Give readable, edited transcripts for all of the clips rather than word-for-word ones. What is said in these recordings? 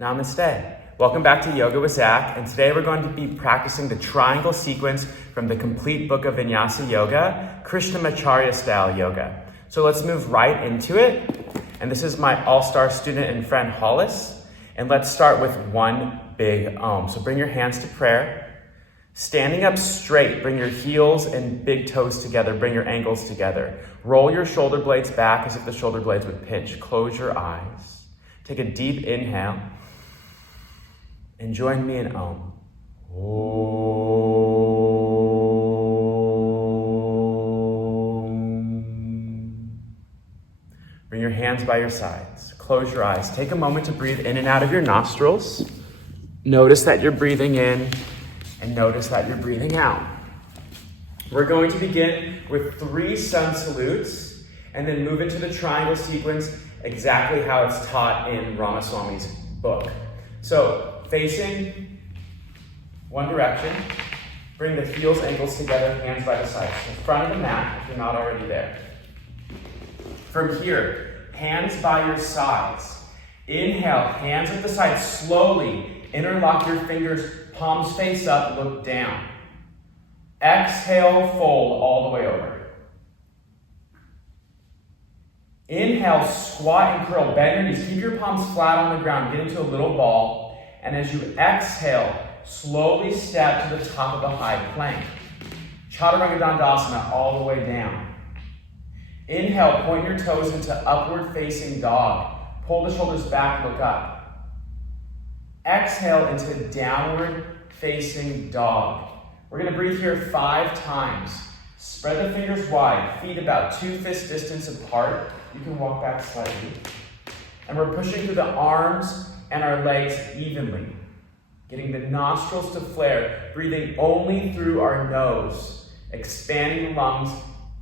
Namaste. Welcome back to Yoga with Zach, and today we're going to be practicing the triangle sequence from the complete book of Vinyasa Yoga, krishnamacharya style yoga. So let's move right into it. And this is my all-star student and friend Hollis. And let's start with one big Om. So bring your hands to prayer. Standing up straight, bring your heels and big toes together, bring your ankles together. Roll your shoulder blades back as if the shoulder blades would pinch. Close your eyes. Take a deep inhale. And join me in Om. Om. Bring your hands by your sides. Close your eyes. Take a moment to breathe in and out of your nostrils. Notice that you're breathing in and notice that you're breathing out. We're going to begin with 3 sun salutes and then move into the triangle sequence exactly how it's taught in Ramaswamy's book. So, facing one direction, bring the heels, ankles together, hands by the sides. In front of the mat, if you're not already there. From here, hands by your sides. Inhale, hands at the sides, slowly. Interlock your fingers, palms face up, look down. Exhale, fold all the way over. Inhale, squat and curl, bend your knees. Keep your palms flat on the ground, get into a little ball. And as you exhale, slowly step to the top of the high plank. Chaturanga all the way down. Inhale, point your toes into upward facing dog. Pull the shoulders back, look up. Exhale into downward facing dog. We're going to breathe here 5 times. Spread the fingers wide, feet about 2 fist distance apart. You can walk back slightly. And we're pushing through the arms and our legs evenly. Getting the nostrils to flare, breathing only through our nose, expanding the lungs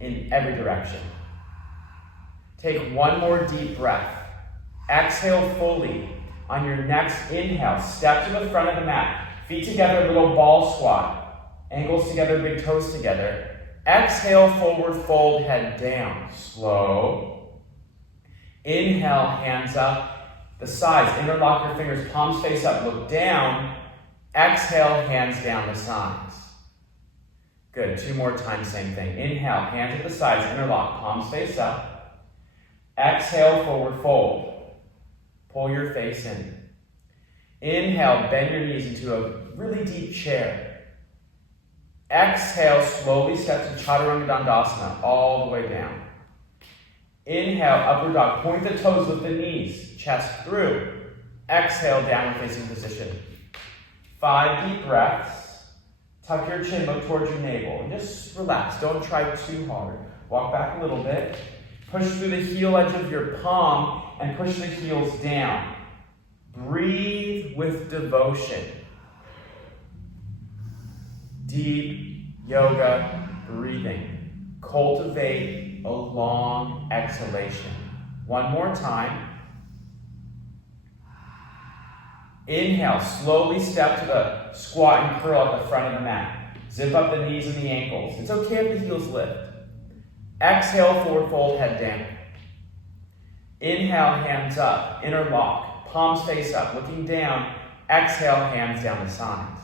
in every direction. Take one more deep breath. Exhale fully. On your next inhale, step to the front of the mat. Feet together, little ball squat. Ankles together, big toes together. Exhale, forward fold, head down. Slow. Inhale, hands up. The sides, interlock your fingers, palms face up, look down. Exhale, hands down the sides. Good, 2 more times, same thing. Inhale, hands at the sides, interlock, palms face up. Exhale, forward fold. Pull your face in. Inhale, bend your knees into a really deep chair. Exhale, slowly step to Chaturanga all the way down. Inhale, upward dog. Point the toes with the knees. Chest through. Exhale, downward facing position. 5 deep breaths. Tuck your chin, look towards your navel. And just relax. Don't try too hard. Walk back a little bit. Push through the heel edge of your palm and push the heels down. Breathe with devotion. Deep yoga breathing. Cultivate a long exhalation. One more time. Inhale, slowly step to the squat and curl at the front of the mat. Zip up the knees and the ankles. It's okay if the heels lift. Exhale, forward fold, head down. Inhale, hands up, interlock, palms face up, looking down. Exhale, hands down the sides.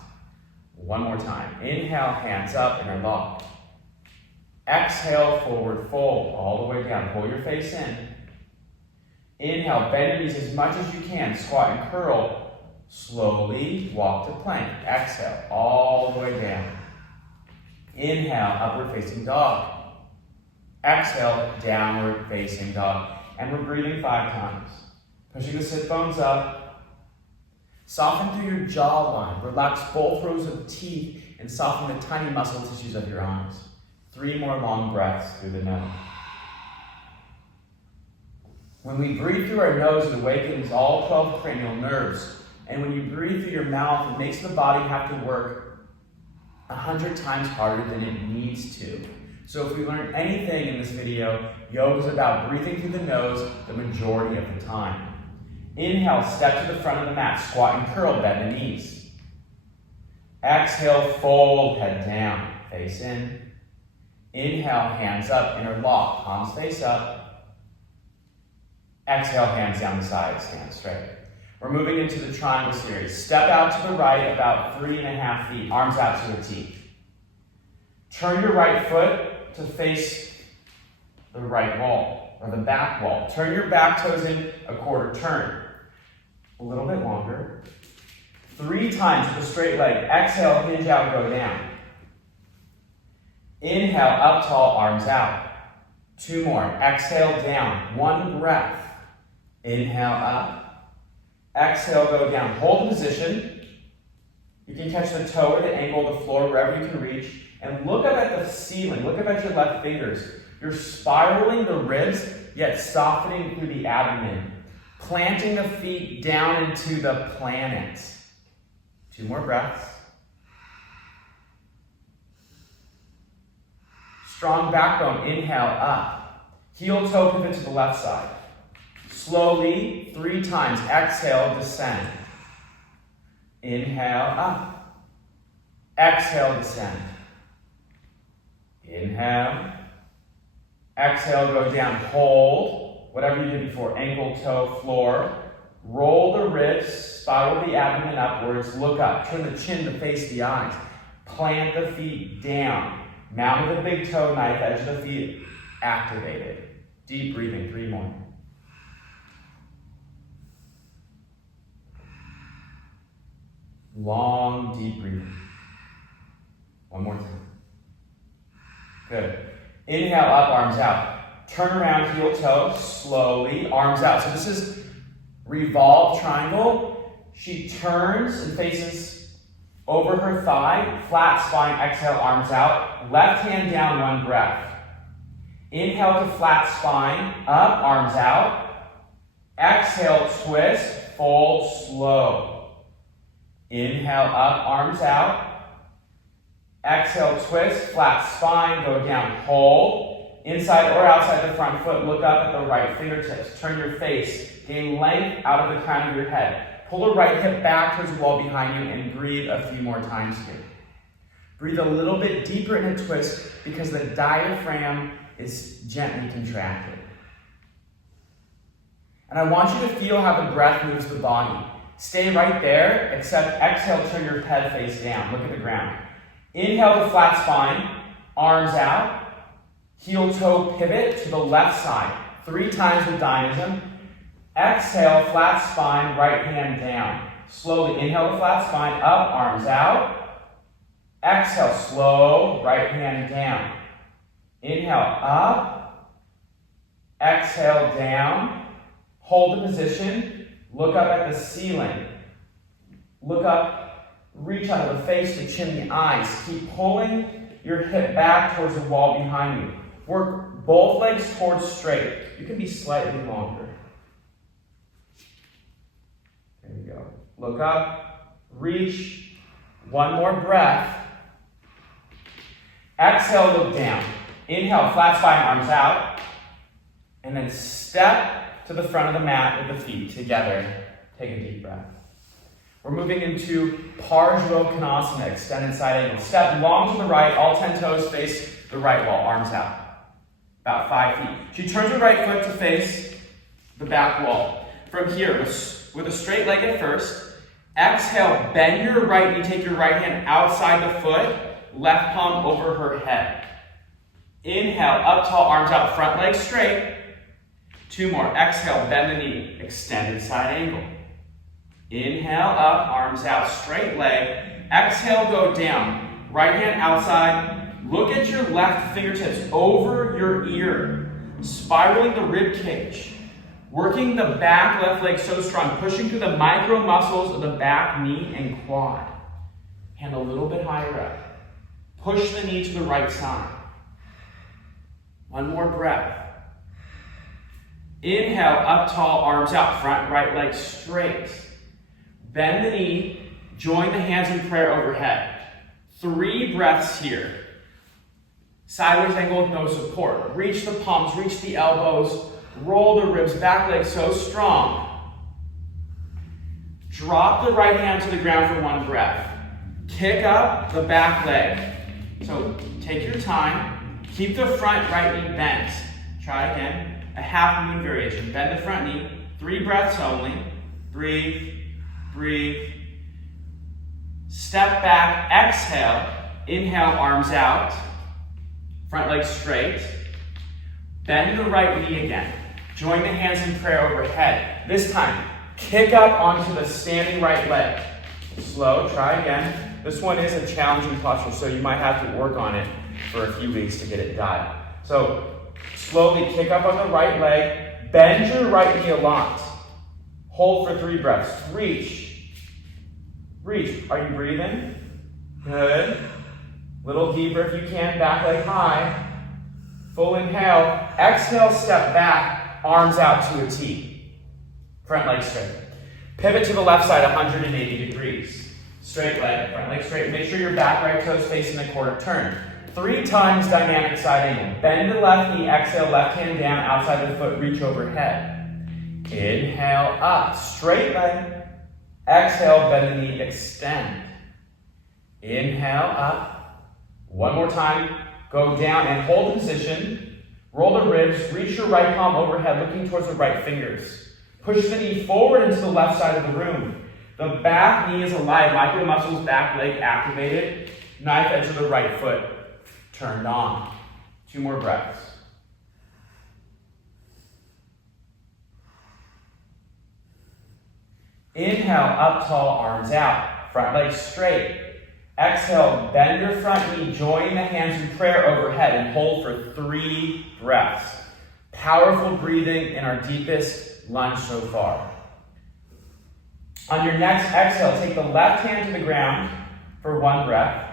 One more time. Inhale, hands up, interlock. Exhale, forward fold, all the way down. Pull your face in. Inhale, bend your knees as much as you can. Squat and curl. Slowly walk to plank. Exhale, all the way down. Inhale, upward facing dog. Exhale, downward facing dog. And we're breathing 5 times. Pushing the sit bones up. Soften through your jawline. Relax both rows of teeth and soften the tiny muscle tissues of your eyes. 3 more long breaths through the nose. When we breathe through our nose, it awakens all 12 cranial nerves. And when you breathe through your mouth, it makes the body have to work 100 times harder than it needs to. So if we learn anything in this video, yoga is about breathing through the nose the majority of the time. Inhale, step to the front of the mat, squat and curl, bend the knees. Exhale, fold, head down, face in. Inhale, hands up, interlock, palms face up. Exhale, hands down the side, stand straight. We're moving into the triangle series. Step out to the right about 3.5 feet, arms out to a T. Turn your right foot to face the right wall, or the back wall. Turn your back toes in a quarter turn. A little bit longer. 3 times with a straight leg. Exhale, hinge out, go down. Inhale, up tall, arms out. 2 more. Exhale, down. 1 breath. Inhale, up. Exhale, go down. Hold the position. You can catch the toe or the ankle of the floor, wherever you can reach. And look up at the ceiling. Look up at your left fingers. You're spiraling the ribs, yet softening through the abdomen. Planting the feet down into the planet. 2 more breaths. Strong backbone. Inhale, up. Heel toe pivot to the left side. Slowly, 3 times. Exhale, descend. Inhale, up. Exhale, descend. Inhale. Exhale, go down. Hold. Whatever you did before. Ankle, toe, floor. Roll the ribs. Spiral the abdomen upwards. Look up. Turn the chin to face the eyes. Plant the feet down. Mount with a big toe knife. Edge of the feet activated. Deep breathing. 3 more. Long, deep breathing. 1 more time. Good. Inhale, up, arms out. Turn around, heel toe, slowly, arms out. So this is revolve triangle. She turns and faces over her thigh, flat spine, exhale, arms out. Left hand down, 1 breath. Inhale to flat spine, up, arms out. Exhale, twist, fold, slow. Inhale, up, arms out. Exhale, twist, flat spine, go down, hold. Inside or outside the front foot, look up at the right fingertips. Turn your face, gain length out of the crown of your head. Pull the right hip back towards the wall behind you and breathe a few more times here. Breathe a little bit deeper in a twist because the diaphragm is gently contracted. And I want you to feel how the breath moves the body. Stay right there, except exhale, turn your head face down. Look at the ground. Inhale to flat spine, arms out. Heel toe pivot to the left side. 3 times with dynamism. Exhale, flat spine, right hand down. Slowly, inhale to flat spine, up, arms out. Exhale, slow, right hand down. Inhale, up. Exhale, down. Hold the position. Look up at the ceiling. Look up, reach out of the face, the chin, the eyes. Keep pulling your hip back towards the wall behind you. Work both legs towards straight. You can be slightly longer. There you go. Look up, reach. 1 more breath. Exhale, look down. Inhale, flat spine, arms out. And then step to the front of the mat with the feet together. Take a deep breath. We're moving into Parsvakonasana, extended side angle. Step long to the right, all 10 toes face the right wall, arms out. About 5 feet. She turns her right foot to face the back wall. From here, with a straight leg at first, exhale, bend your right knee, take your right hand outside the foot, left palm over her head. Inhale, up tall, arms out, front leg straight. 2 more. Exhale, bend the knee, extended side angle. Inhale, up, arms out, straight leg. Exhale, go down. Right hand outside. Look at your left fingertips over your ear. Spiraling the rib cage. Working the back left leg so strong, pushing through the micro muscles of the back knee and quad. Hand a little bit higher up. Push the knee to the right side. 1 more breath. Inhale, up tall, arms out, front right leg straight. Bend the knee, join the hands in prayer overhead. 3 breaths here. Sideways angle with no support. Reach the palms, reach the elbows, roll the ribs, back leg so strong. Drop the right hand to the ground for 1 breath. Kick up the back leg. So take your time. Keep the front right knee bent. Try again. A half moon variation. Bend the front knee. 3 breaths only. Breathe. Breathe. Step back, exhale. Inhale, arms out. Front leg straight. Bend the right knee again. Join the hands in prayer overhead. This time, kick up onto the standing right leg. Slow, try again. This one is a challenging posture, so you might have to work on it for a few weeks to get it done. So, slowly kick up on the right leg. Bend your right knee a lot. Hold for 3 breaths. Reach. Reach. Are you breathing? Good. Little deeper if you can. Back leg high. Full inhale. Exhale, step back. Arms out to a T. Front leg straight. Pivot to the left side 180 degrees. Straight leg, front leg straight. Make sure your back right toes facing the quarter turn. 3 times dynamic side angle. Bend the left knee. Exhale, left hand down. Outside the foot, reach overhead. Inhale, up. Straight leg. Exhale, bend the knee, extend. Inhale, up. One more time. Go down and hold position. Roll the ribs. Reach your right palm overhead, looking towards the right fingers. Push the knee forward into the left side of the room. The back knee is alive. Micro muscles, back leg activated. Knife edge of the right foot turned on. 2 more breaths. Inhale, up tall, arms out. Front leg straight. Exhale, bend your front knee. Join the hands in prayer overhead and hold for 3 breaths. Powerful breathing in our deepest lunge so far. On your next exhale, take the left hand to the ground for 1 breath.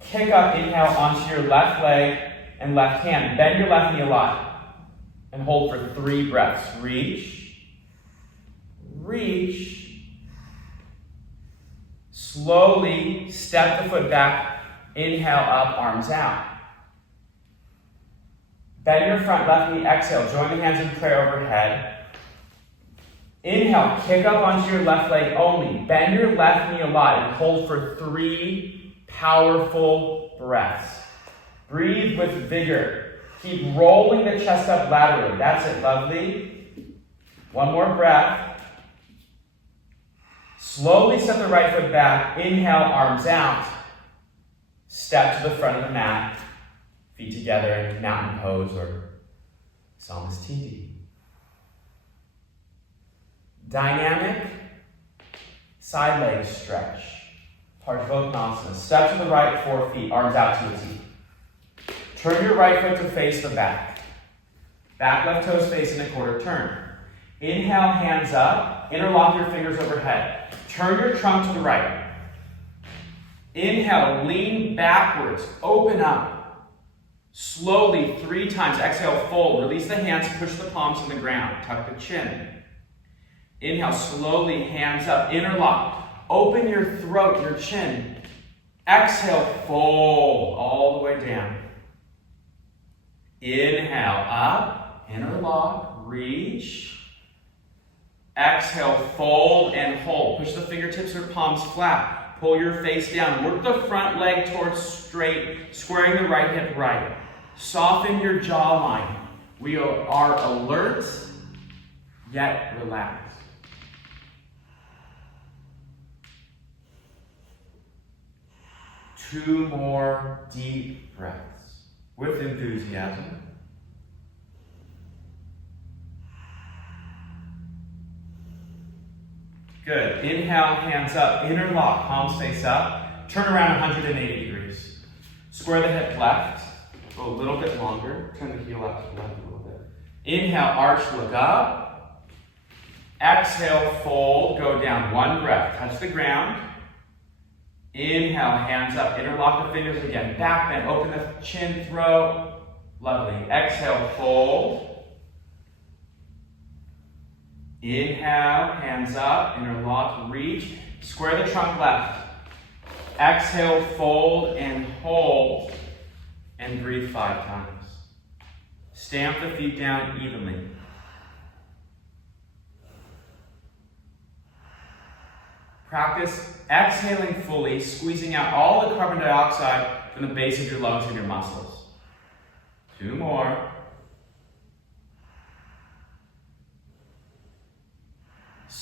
Kick up, inhale onto your left leg and left hand. Bend your left knee a lot and hold for 3 breaths. Reach. Reach. Slowly step the foot back. Inhale up, arms out. Bend your front left knee, exhale. Join the hands in prayer overhead. Inhale, kick up onto your left leg only. Bend your left knee a lot and hold for 3 powerful breaths. Breathe with vigor. Keep rolling the chest up laterally. That's it, lovely. 1 more breath. Slowly step the right foot back. Inhale, arms out. Step to the front of the mat. Feet together in mountain pose or psalmist TD. Dynamic side leg stretch. Parsvottanasana. Step to the right, 4 feet, arms out to a T. Turn your right foot to face the back. Back left toes facing a quarter turn. Inhale, hands up. Interlock your fingers overhead. Turn your trunk to the right. Inhale, lean backwards. Open up. Slowly 3 times. Exhale, fold. Release the hands. Push the palms to the ground. Tuck the chin. Inhale, slowly, hands up. Interlock. Open your throat, your chin. Exhale, fold all the way down. Inhale, up. Interlock. Reach. Exhale, fold and hold. Push the fingertips or palms flat. Pull your face down. Work the front leg towards straight, squaring the right hip right. Soften your jawline. We are alert, yet relaxed. Two more deep breaths with enthusiasm. Good. Inhale, hands up, interlock, palms face up. Turn around 180 degrees. Square the hip left. Go a little bit longer. Turn the heel out to the left a little bit. Inhale, arch, look up. Exhale, fold, go down. 1 breath. Touch the ground. Inhale, hands up, interlock the fingers again. Back bend, open the chin, throat. Lovely. Exhale, fold. Inhale, hands up, interlock, reach. Square the trunk left. Exhale, fold and hold. And breathe 5 times. Stamp the feet down evenly. Practice exhaling fully, squeezing out all the carbon dioxide from the base of your lungs and your muscles. 2 more.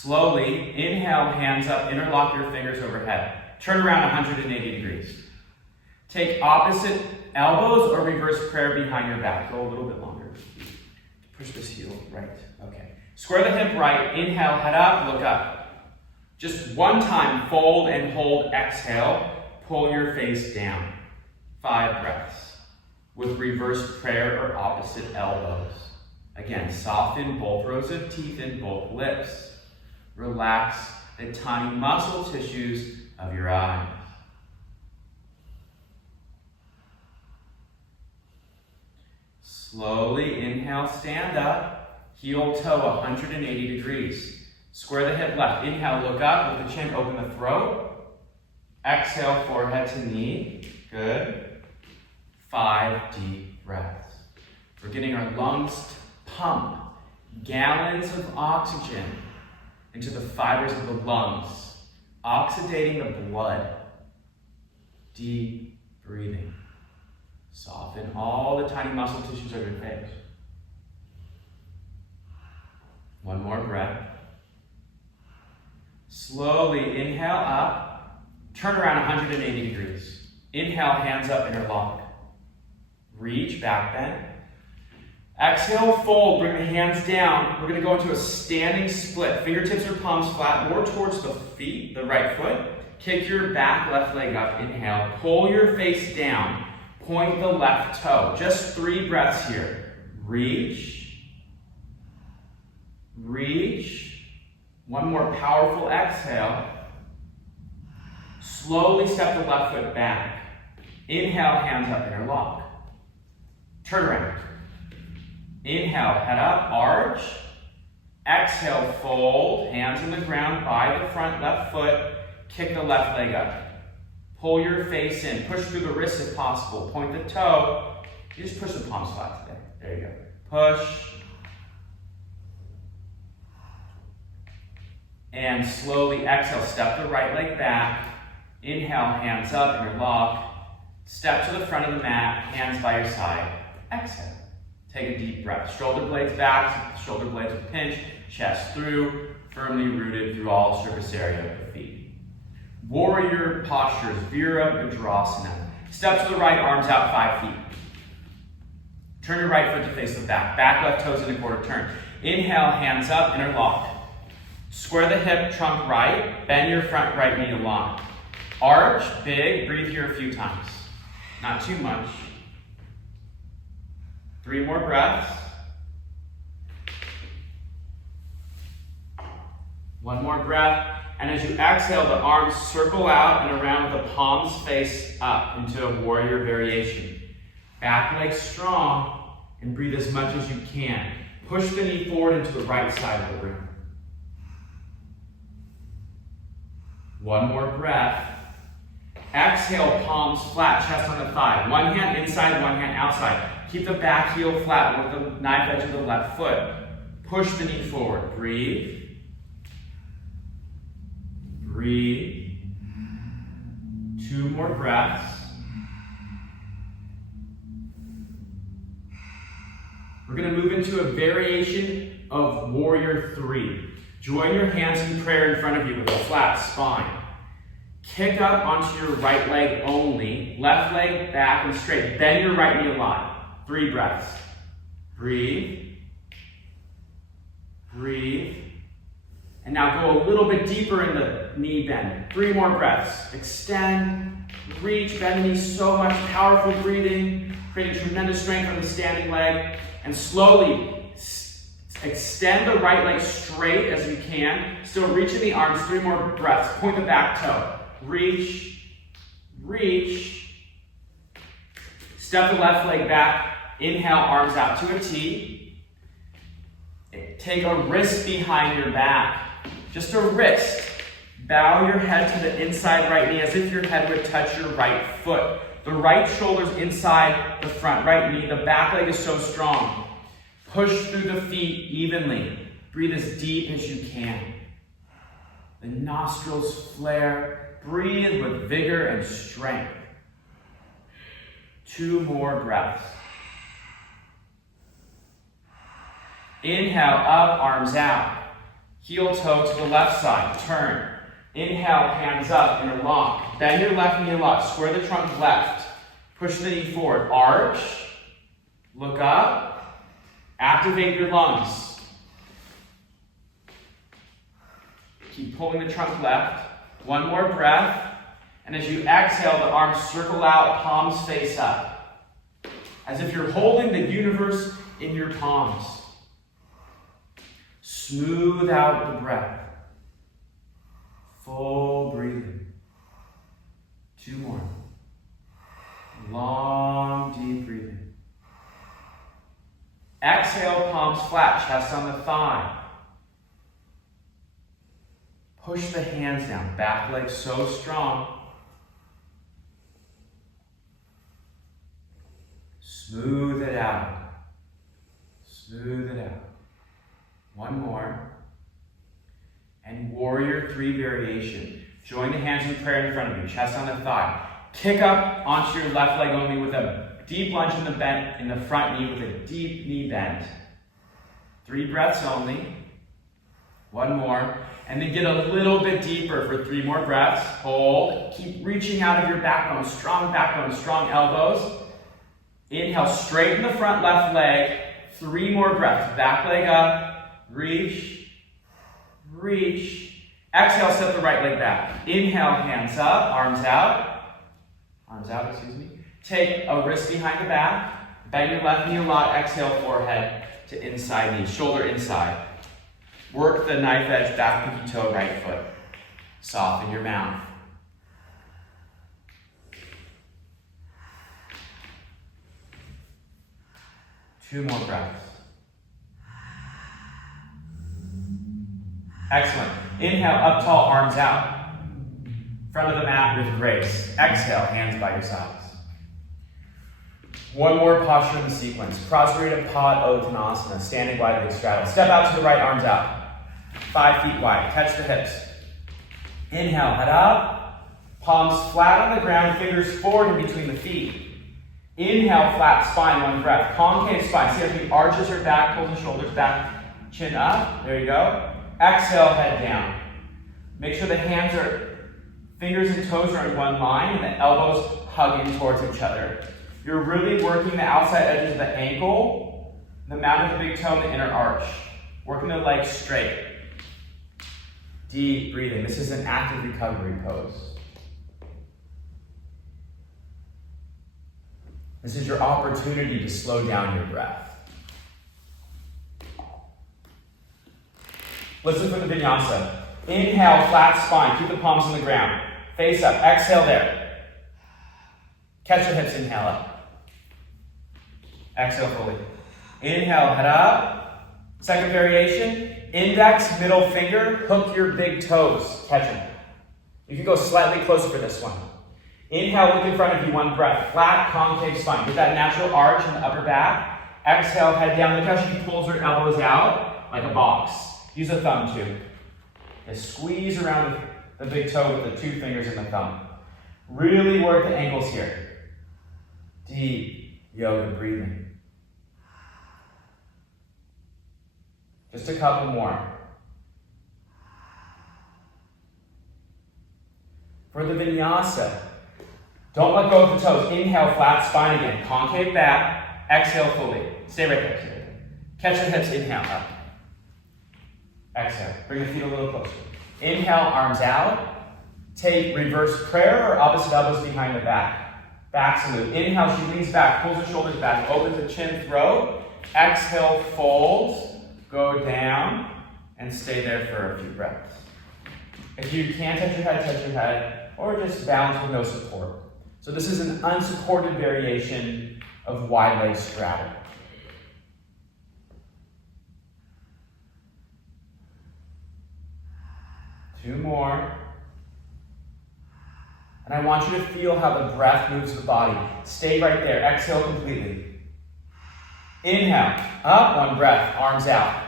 Slowly, inhale, hands up, interlock your fingers overhead. Turn around 180 degrees. Take opposite elbows or reverse prayer behind your back. Go a little bit longer. Push this heel right. Okay. Square the hip right. Inhale, head up, look up. Just one time, fold and hold. Exhale, pull your face down. 5 breaths with reverse prayer or opposite elbows. Again, soften both rows of teeth and both lips. Relax the tiny muscle tissues of your eyes. Slowly inhale, stand up, heel toe 180 degrees. Square the hip left. Inhale, look up with the chin, open the throat. Exhale, forehead to knee. Good. 5 deep breaths. We're getting our lungs to pump gallons of oxygen into the fibers of the lungs, oxidating the blood. Deep breathing. Soften all the tiny muscle tissues of your face. One more breath. Slowly inhale up. Turn around 180 degrees. Inhale, hands up, interlock. Reach, back bend. Exhale, fold, bring the hands down. We're going to go into a standing split. Fingertips or palms flat, more towards the feet, the right foot. Kick your back left leg up. Inhale, pull your face down. Point the left toe. Just 3 breaths here. Reach. Reach. One more powerful exhale. Slowly step the left foot back. Inhale, hands up, interlock. Turn around. Inhale, head up, arch. Exhale, fold. Hands on the ground by the front left foot. Kick the left leg up. Pull your face in. Push through the wrists if possible. Point the toe. You just push the palms flat today. There you go. Push. And slowly exhale. Step the right leg back. Inhale, hands up, interlock. Step to the front of the mat. Hands by your side. Exhale. Take a deep breath. Shoulder blades back. Shoulder blades with pinch. Chest through. Firmly rooted through all surface area of the feet. Warrior postures, Virabhadrasana. Step to the right, arms out 5 feet. Turn your right foot to face the back. Back left toes in a quarter turn. Inhale, hands up, interlock. Square the hip, trunk right. Bend your front right knee along. Arch, big. Breathe here a few times. Not too much. 3 more breaths. 1 more breath. And as you exhale, the arms circle out and around with the palms face up into a warrior variation. Back leg strong and breathe as much as you can. Push the knee forward into the right side of the room. 1 more breath. Exhale, palms flat, chest on the thigh. One hand inside, one hand outside. Keep the back heel flat with the knife edge of the left foot. Push the knee forward. Breathe. Breathe. 2 more breaths. We're going to move into a variation of Warrior 3. Join your hands in prayer in front of you with a flat spine. Kick up onto your right leg only. Left leg back and straight. Bend your right knee a lot. 3 breaths. Breathe. Breathe. And now go a little bit deeper in the knee bend. 3 more breaths. Extend, reach, bend the knees so much. Powerful breathing, creating tremendous strength on the standing leg. And slowly extend the right leg straight as you can. Still reaching the arms. 3 more breaths. Point the back toe. Reach, reach. Step the left leg back. Inhale, arms out to a T. Take a wrist behind your back. Just a wrist. Bow your head to the inside right knee as if your head would touch your right foot. The right shoulder's inside the front right knee. The back leg is so strong. Push through the feet evenly. Breathe as deep as you can. The nostrils flare. Breathe with vigor and strength. 2 more breaths. Inhale, up, arms out. Heel toe to the left side. Turn. Inhale, hands up, interlock. Bend your left knee a lot. Square the trunk left. Push the knee forward. Arch. Look up. Activate your lungs. Keep pulling the trunk left. One more breath. And as you exhale, the arms circle out, palms face up. As if you're holding the universe in your palms. Smooth out the breath. Full breathing. 2 more. Long, deep breathing. Exhale, palms flat, chest on the thigh. Push the hands down, back leg so strong. Smooth it out. Smooth it out. 1 more. And warrior 3 variation. Join the hands in prayer in front of you, chest on the thigh. Kick up onto your left leg only with a deep lunge in the front knee with a deep knee bend. 3 breaths only. 1 more. And then get a little bit deeper for 3 more breaths. Hold. Keep reaching out of your backbone, strong elbows. Inhale, straighten the front left leg. 3 more breaths. Back leg up. Reach. Reach. Exhale, step the right leg back. Inhale, hands up, arms out. Take a wrist behind the back. Bend your left knee a lot. Exhale, forehead to inside knee. Shoulder inside. Work the knife edge, back pinky toe, right foot. Soften your mouth. Two more breaths. Excellent. Inhale, up tall, arms out. Front of the mat with grace. Exhale, hands by your sides. One more posture in the sequence. Prasarita Padottanasana, standing wide leg straddle. Step out to the right, arms out. 5 feet wide. Catch the hips. Inhale, head up. Palms flat on the ground, fingers forward in between the feet. Inhale, flat spine, 1 breath. Concave spine. See if the arches are back, pull the shoulders back, chin up. There you go. Exhale, head down. Make sure the fingers and toes are in one line and the elbows hug in towards each other. You're really working the outside edges of the ankle, the mount of the big toe, and the inner arch. Working the legs straight. Deep breathing. This is an active recovery pose. This is your opportunity to slow down your breath. Listen for the vinyasa. Inhale, flat spine. Keep the palms on the ground. Face up. Exhale there. Catch the hips. Inhale up. Exhale fully. Inhale, head up. Second variation. Index, middle finger. Hook your big toes. Catch them. You can go slightly closer for this one. Inhale, look in front of you. 1 breath. Flat, concave spine. Get that natural arch in the upper back. Exhale, head down. Look how she pulls her elbows out like a box. Use a thumb too. And squeeze around the big toe with the 2 fingers and the thumb. Really work the ankles here. Deep yoga breathing. Just a couple more. For the vinyasa, don't let go of the toes. Inhale, flat spine again. Concave back. Exhale fully. Stay right there. Catch the hips. Inhale up. Exhale. Bring the feet a little closer. Inhale, arms out. Take reverse prayer or opposite elbows behind the back. Back salute. Inhale, she leans back, pulls her shoulders back, opens the chin, throat. Exhale, fold, go down, and stay there for a few breaths. If you can't touch your head, or just balance with no support. So this is an unsupported variation of wide leg straddle. Two more. And I want you to feel how the breath moves the body. Stay right there. Exhale completely. Inhale. Up. 1 breath. Arms out.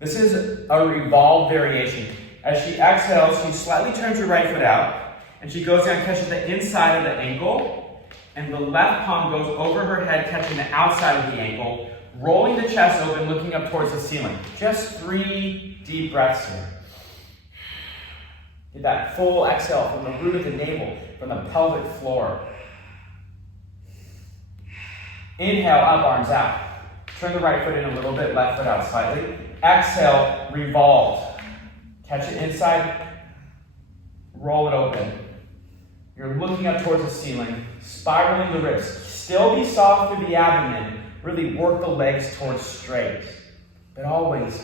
This is a revolve variation. As she exhales, she slightly turns her right foot out. And she goes down, catches the inside of the ankle. And the left palm goes over her head, catching the outside of the ankle. rolling the chest open, looking up towards the ceiling. Just 3 deep breaths here. Get that full exhale from the root of the navel, from the pelvic floor. Inhale, up, arms out. Turn the right foot in a little bit, left foot out slightly. Exhale, revolve. Catch it inside, roll it open. You're looking up towards the ceiling, spiraling the ribs. Still be soft through the abdomen. Really work the legs towards straight. But always,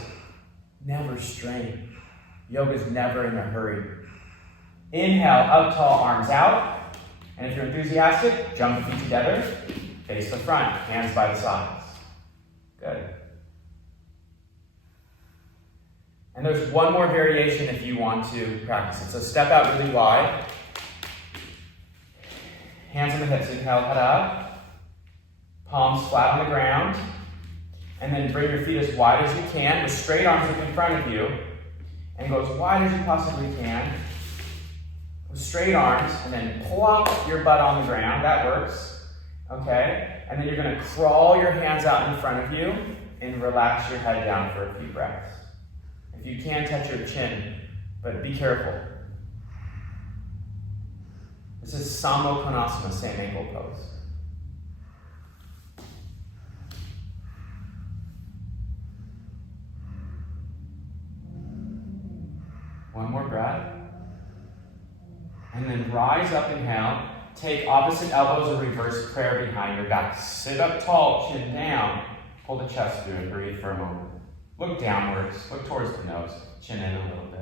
never strain. Yoga's never in a hurry. Inhale, up tall, arms out. And if you're enthusiastic, jump the feet together, face the front, hands by the sides. Good. And there's one more variation if you want to practice it. So step out really wide. Hands on the hips, inhale, head up. Palms flat on the ground. And then bring your feet as wide as you can with straight arms up in front of you. And go as wide as you possibly can. With straight arms, and then plop your butt on the ground. That works. Okay? And then you're going to crawl your hands out in front of you and relax your head down for a few breaths. If you can, touch your chin, but be careful. This is Sammo Konasana, same ankle pose. One more breath. And then rise up, inhale. Take opposite elbows or reverse prayer behind your back. Sit up tall, chin down. Pull the chest through and breathe for a moment. Look downwards, look towards the nose, chin in a little bit.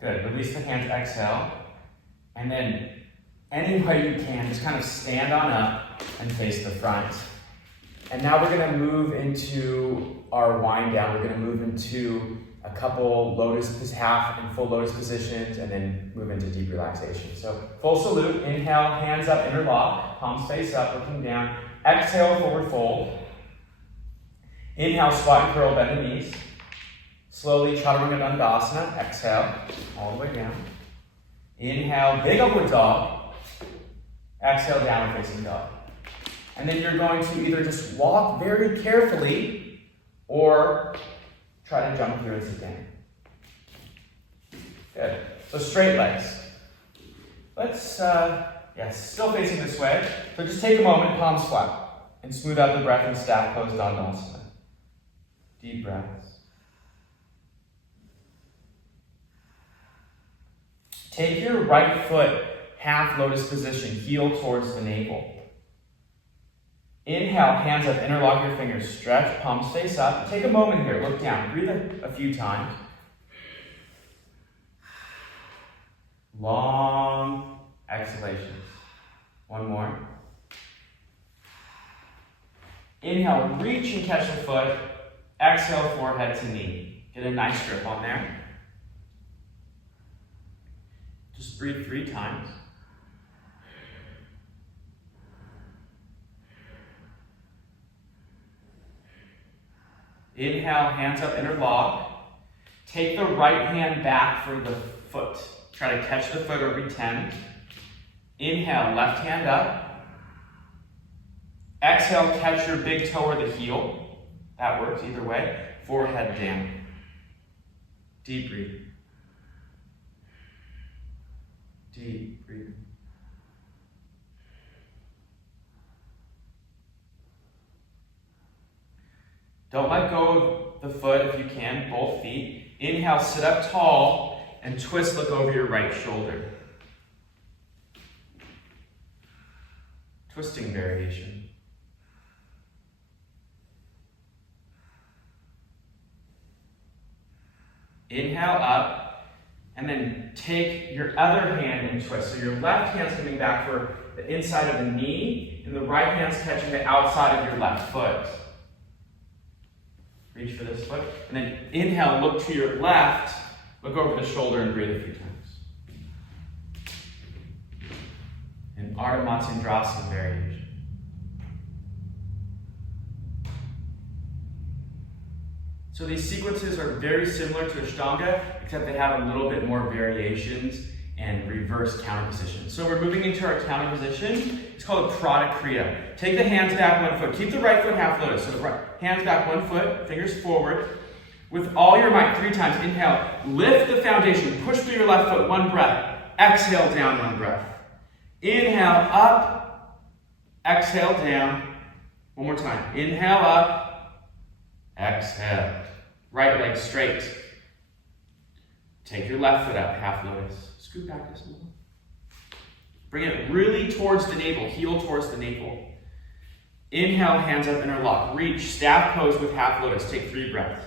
Good, release the hands, exhale. And then any way you can, just kind of stand on up and face the front. And now we're gonna move into our wind down. We're gonna move into a couple lotus, half and full lotus positions, and then move into deep relaxation. So full salute, inhale, hands up, interlock, palms face up, looking down. Exhale, forward fold. Inhale, squat and curl, bend the knees. Slowly, chaturanga dandasana, exhale, all the way down. Inhale, big upward dog. Exhale, downward facing dog. And then you're going to either just walk very carefully or try to jump through and sit down. Good. So straight legs. Let's, still facing this way. So just take a moment, palms flat, and smooth out the breath in staff pose dandasana. Deep breaths. Take your right foot, half lotus position, heel towards the navel. Inhale, hands up, interlock your fingers, stretch, palms face up. Take a moment here, look down, breathe a few times. Long exhalations. One more. Inhale, reach and catch the foot. Exhale, forehead to knee. Get a nice grip on there. Just breathe 3 times. Inhale, hands up, interlock. Take the right hand back for the foot. Try to catch the foot or retend. Inhale, left hand up. Exhale, catch your big toe or the heel. That works either way. Forehead down. Deep breathing. Deep breathing. Don't let go of the foot if you can, both feet. Inhale, sit up tall and twist, look over your right shoulder. Twisting variation. Inhale up, and then take your other hand and twist. So your left hand's coming back for the inside of the knee, and the right hand's catching the outside of your left foot. Reach for this foot. And then inhale, look to your left, look over the shoulder and breathe a few times. And Ardha Matsyendrasana variation. So these sequences are very similar to Ashtanga, except they have a little bit more variations and reverse counter positions. So we're moving into our counter position. It's called a Prada Kriya. Take the hands back 1 foot. Keep the right foot half lotus. So the right, hands back 1 foot, fingers forward. With all your might, 3 times. Inhale, lift the foundation. Push through your left foot, 1 breath. Exhale down, 1 breath. Inhale up. Exhale down. One more time. Inhale up. Exhale. Right leg straight. Take your left foot up, half lotus. Scoot back just a little. Bring it really towards the navel, heel towards the navel. Inhale, hands up, interlock. Reach, staff pose with half lotus. Take 3 breaths.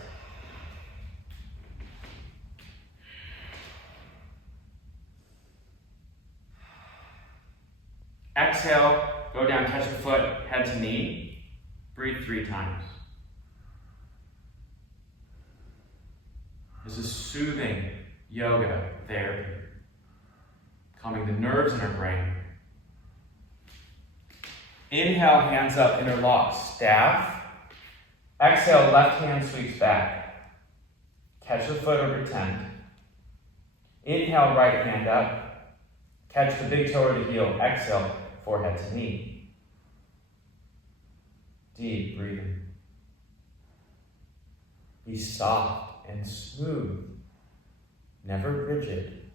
Exhale, go down, touch the foot, head to knee. Breathe 3 times. This is soothing yoga therapy, calming the nerves in our brain. Inhale, hands up, interlock, staff. Exhale, left hand sweeps back. Catch the foot or pretend. Inhale, right hand up. Catch the big toe or the heel. Exhale, forehead to knee. Deep breathing. Be soft and smooth, never rigid.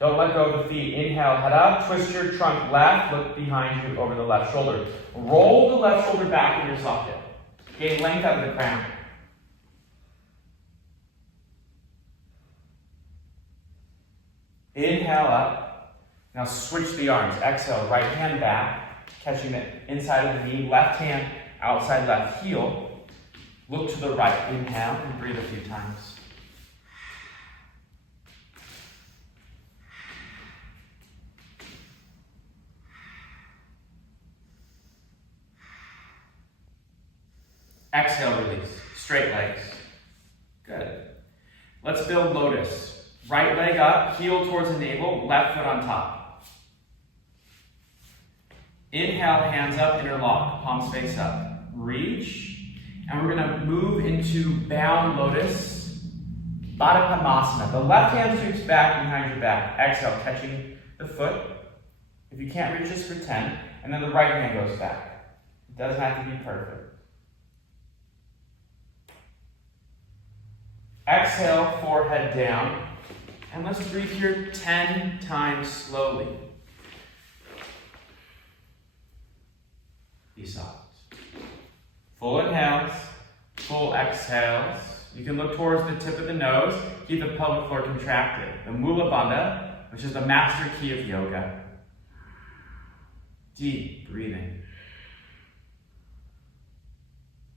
Don't let go of the feet. Inhale, head up, twist your trunk left, look behind you over the left shoulder. Roll the left shoulder back in your soft hip. Gain length out of the crown. Inhale up. Now switch the arms. Exhale, right hand back, catching the inside of the knee, left hand outside left heel. Look to the right. Inhale and breathe a few times. Exhale, release. Straight legs. Good. Let's build lotus. Right leg up, heel towards the navel, left foot on top. Inhale, hands up, interlock, palms face up. Reach. And we're going to move into bound lotus, Baddha Padmasana. The left hand sweeps back behind your back. Exhale, catching the foot. If you can't reach, just pretend. And then the right hand goes back. It doesn't have to be perfect. Exhale, forehead down. And let's breathe here 10 times slowly. Be soft. Full inhales, full exhales. You can look towards the tip of the nose. Keep the pelvic floor contracted. The Mula Bandha, which is the master key of yoga. Deep breathing.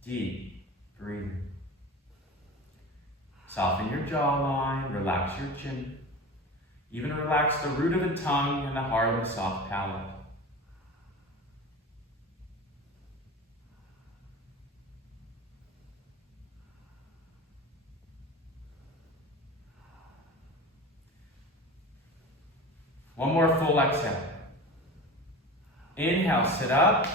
Deep breathing. Soften your jawline, relax your chin. Even relax the root of the tongue and the heart of the soft palate. One more full exhale. Inhale, sit up.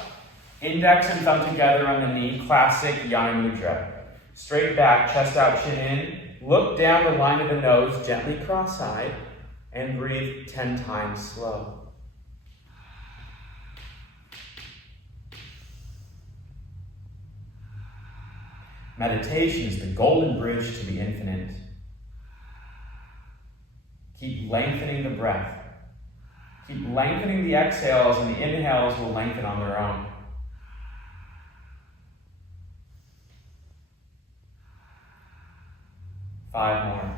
Index and thumb together on the knee. Classic Yana Mudra. Straight back, chest out, chin in. Look down the line of the nose, gently cross-eyed, and breathe 10 times slow. Meditation is the golden bridge to the infinite. Keep lengthening the breath. Keep lengthening the exhales, and the inhales will lengthen on their own. Five more.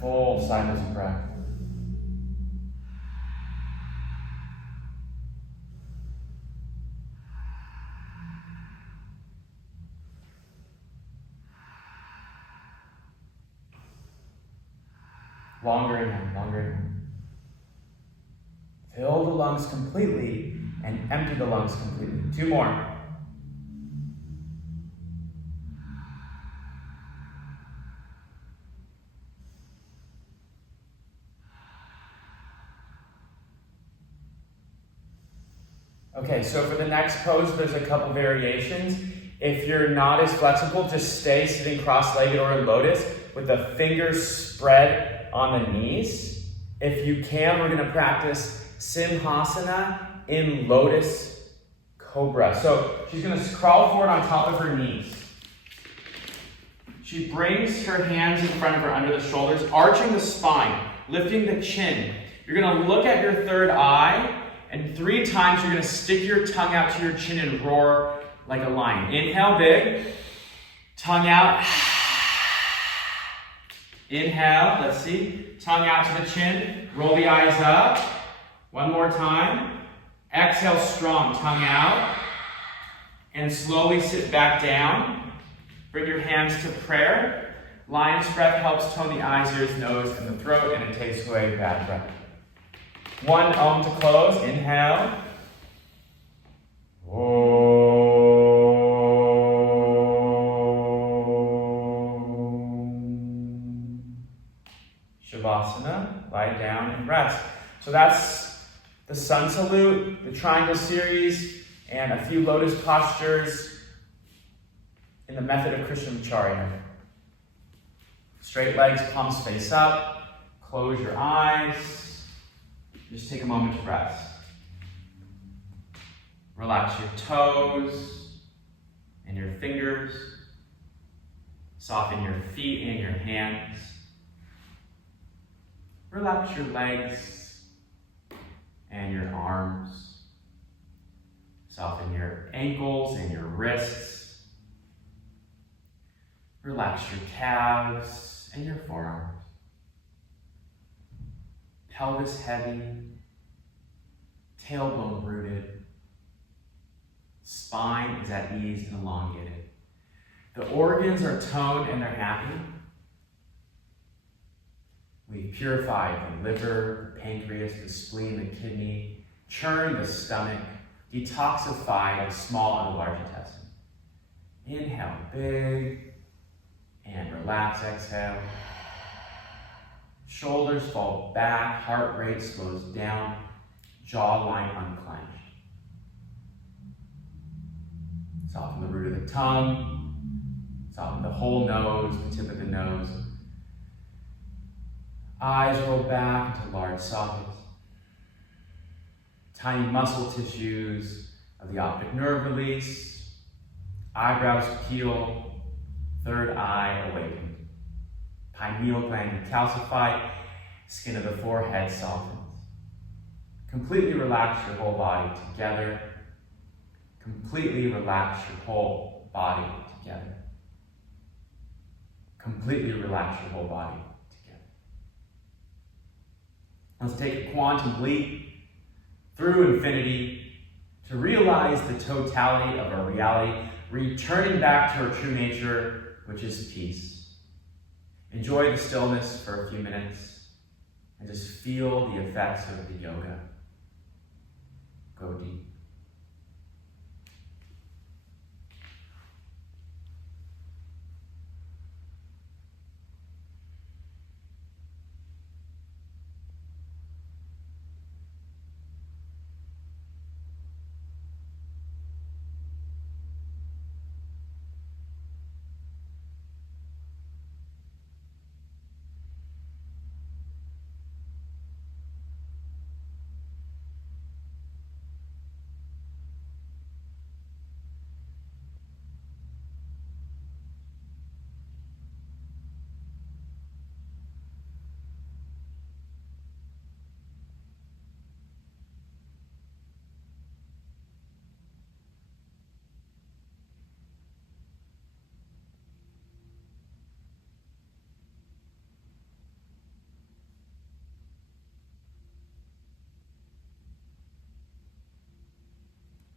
Full cycles of breath. Longer inhale, longer inhale. Fill the lungs completely and empty the lungs completely. 2 more. Okay, so for the next pose, there's a couple variations. If you're not as flexible, just stay sitting cross-legged or in lotus with the fingers spread on the knees. If you can, we're gonna practice simhasana in lotus cobra. So she's gonna crawl forward on top of her knees. She brings her hands in front of her under the shoulders, arching the spine, lifting the chin. You're gonna look at your third eye, and 3 times you're gonna stick your tongue out to your chin and roar like a lion. Inhale big, tongue out. Inhale, let's see, tongue out to the chin, roll the eyes up. One more time. Exhale strong, tongue out. And slowly sit back down. Bring your hands to prayer. Lion's breath helps tone the eyes, ears, nose, and the throat, and it takes away bad breath. 1 Om to close. Inhale. Shavasana, lie down and rest. So that's the sun salute, the triangle series, and a few lotus postures in the method of krishnamacharya. Straight legs, palms face up, close your eyes, just take a moment to rest. Relax your toes and your fingers, soften your feet and your hands. Relax your legs and your arms. Soften your ankles and your wrists. Relax your calves and your forearms. Pelvis heavy, tailbone rooted. Spine is at ease and elongated. The organs are toned and they're happy. We purified the liver, the pancreas, the spleen, the kidney, churned the stomach, detoxified the small and the large intestine. Inhale big and relax, exhale. Shoulders fall back, heart rate slows down, jawline unclenched. Soften the root of the tongue, soften the whole nose, the tip of the nose. Eyes roll back into large sockets. Tiny muscle tissues of the optic nerve release. Eyebrows peel. Third eye awakened. Pineal gland decalcified. Skin of the forehead softens. Completely relax your whole body together. Completely relax your whole body together. Completely relax your whole body together. Let's take a quantum leap through infinity to realize the totality of our reality, returning back to our true nature, which is peace. Enjoy the stillness for a few minutes and just feel the effects of the yoga. Go deep.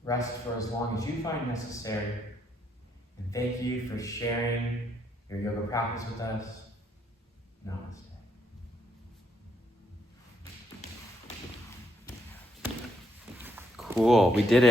Rest for as long as you find necessary. And thank you for sharing your yoga practice with us. Namaste. Cool, we did it.